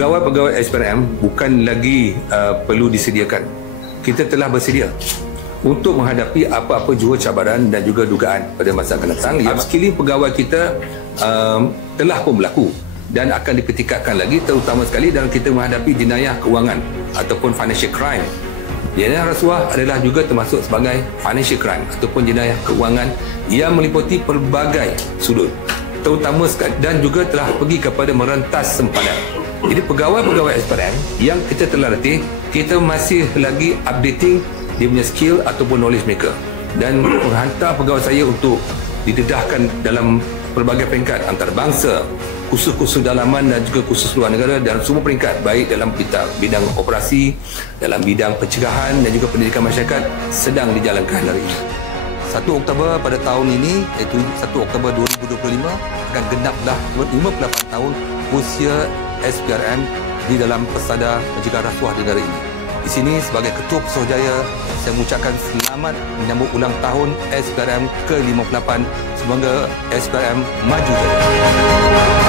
pegawai-pegawai SPRM bukan lagi perlu disediakan. Kita telah bersedia untuk menghadapi apa-apa jua cabaran dan juga dugaan pada masa akan datang. Upskilling pegawai kita telah pun berlaku dan akan dipertingkatkan lagi, terutama sekali dalam kita menghadapi jenayah keuangan ataupun financial crime. Jenayah rasuah adalah juga termasuk sebagai financial crime ataupun jenayah keuangan yang meliputi pelbagai sudut, terutama dan juga telah pergi kepada merentas sempadan. Jadi pegawai-pegawai SPRM yang kita telah latih, kita masih lagi updating dia punya skill ataupun knowledge mereka, dan menghantar pegawai saya untuk didedahkan dalam pelbagai peringkat antarabangsa, kursus-kursus dalaman dan juga kursus luar negara dalam semua peringkat, baik dalam bidang operasi, dalam bidang pencegahan dan juga pendidikan masyarakat sedang dijalankan hari ini. 1 Oktober pada tahun ini, iaitu 1 Oktober 2025, akan genaplah 58 tahun usia SPRM di dalam Pesada Mencegah Rasuah di negara ini. Di sini sebagai Ketua Pesuruhjaya, saya mengucapkan selamat menyambut ulang tahun SPRM ke-58. Semoga SPRM maju jaya.